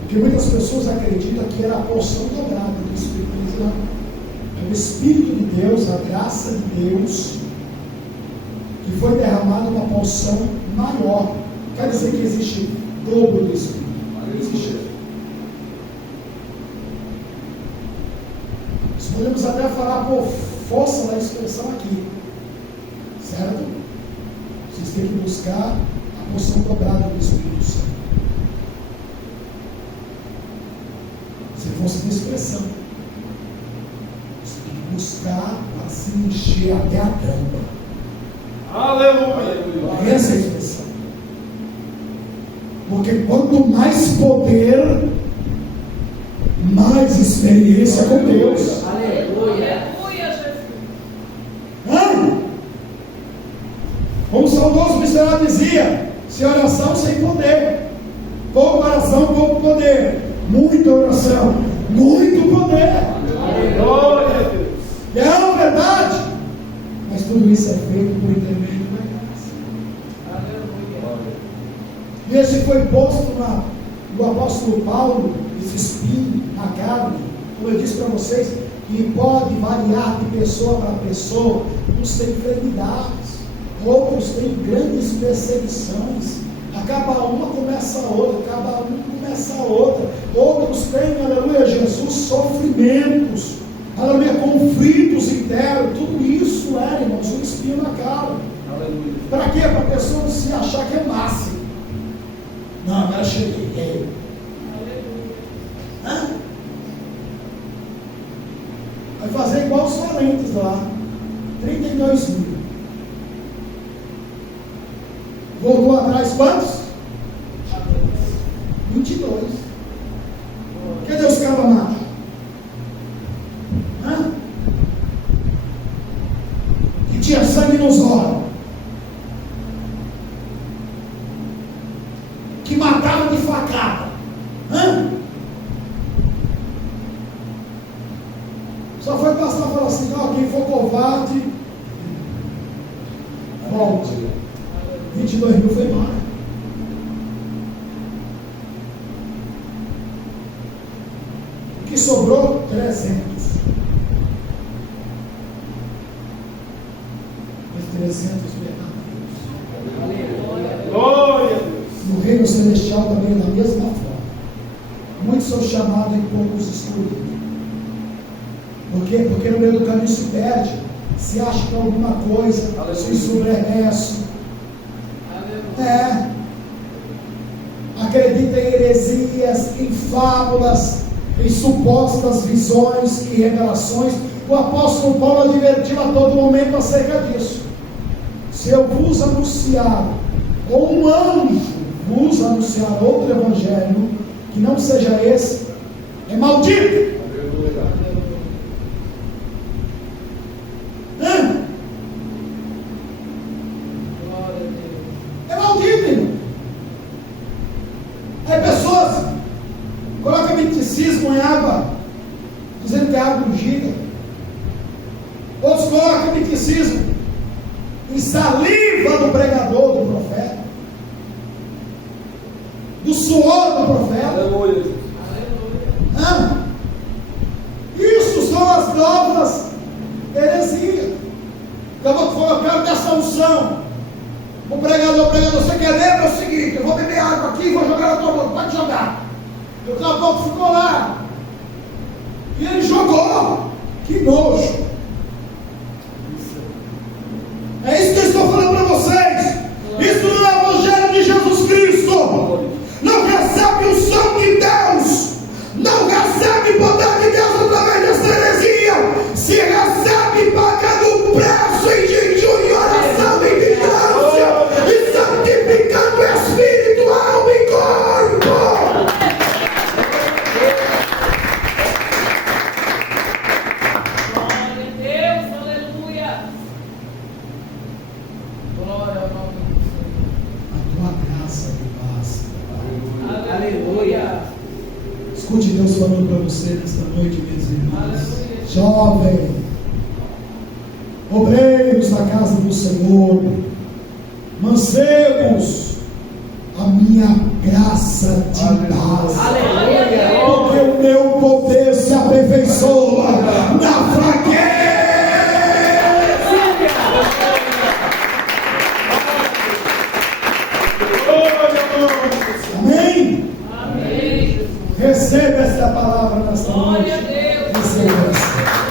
Porque muitas pessoas acreditam que era a porção dobrada do Espírito de Eliseu. É o Espírito de Deus, a graça de Deus, que foi derramada uma porção maior. Quer dizer que existe dobro do Espírito. Existe. Nós podemos até falar por força da expressão aqui, certo? Vocês têm que buscar a porção dobrada do Espírito Santo. Se fosse de expressão, você tem que buscar para se encher até a tampa. Aleluia. Essa é a expressão. Porque quanto mais poder, mais experiência com Deus. Aleluia. Aleluia, Jesus. Como o saudoso missionário dizia, se oração sem poder, pouca oração, pouco poder, muita oração, muito poder. Glória a Deus. E é uma verdade, mas tudo isso é feito por intermédio da graça. E esse foi posto no apóstolo Paulo, esse espinho na carne, como eu disse para vocês, que pode variar de pessoa para pessoa. Uns têm enfermidades, outros têm grandes perseguições. Acaba uma, começa a outra, acaba uma, começa a outra. Outros têm, aleluia, Jesus, sofrimentos, aleluia, com conflitos internos, tudo isso era, irmãos, um espinho na cara. Aleluia. Para quê? Para a pessoa não se achar que é máximo. Não, agora cheguei. Hã? Vai fazer igual os valentes lá. 32 mil. Voltou atrás quantos? 22. Cadê os cabas machos? Hã? Que tinha sangue nos olhos. Que matava de facada. Hã? Só foi passar e falar assim: ó, quem for covarde, volte. 22 mil foi mais. O que sobrou? 300. Os 300 verdadeiros. Glória a Deus. No reino celestial também é da mesma forma. Muitos são chamados e poucos escolhidos. Por quê? Porque no meio do caminho se perde, se acha que é alguma coisa, se submerso. Acredita em heresias, em fábulas, em supostas visões e revelações. O apóstolo Paulo advertiu a todo momento acerca disso. Se eu vos anunciar, ou um anjo vos anunciar outro evangelho, que não seja esse, é maldito. É maldito, irmão. Aí pessoas colocam misticismo em água, dizendo que é água ungida. Outros colocam misticismo em saliva do pregador, do profeta, do suor do profeta. Aleluia. Isso são as novas heresias. Eu vou colocar dessa unção. O pregador, você quer ler? É o seguinte: eu vou beber água aqui e vou jogar na tua boca. Pode jogar. E o caboclo ficou lá. E ele jogou. Que nojo. É isso que eu estou falando para vocês. Isso não é o evangelho de Jesus Cristo. Não recebe o som de Deus. Não recebe o poder de Deus através dessa heresia. Se recebe pagando o preço em jejum e oração e vigilância e santificando espírito, alma e corpo. Glória a Deus, aleluia. Glória ao nome do Senhor. A tua graça me basta. Aleluia. Escute Deus falando para você nesta noite, minhas irmãs. Jovem, obreiros da casa do Senhor, mancebos, a minha graça te basta. Aleluia. Porque o meu poder se aperfeiçoa na fraqueza. Amém? Amém. Receba esta palavra nesta noite. Glória a Deus. Receba esta.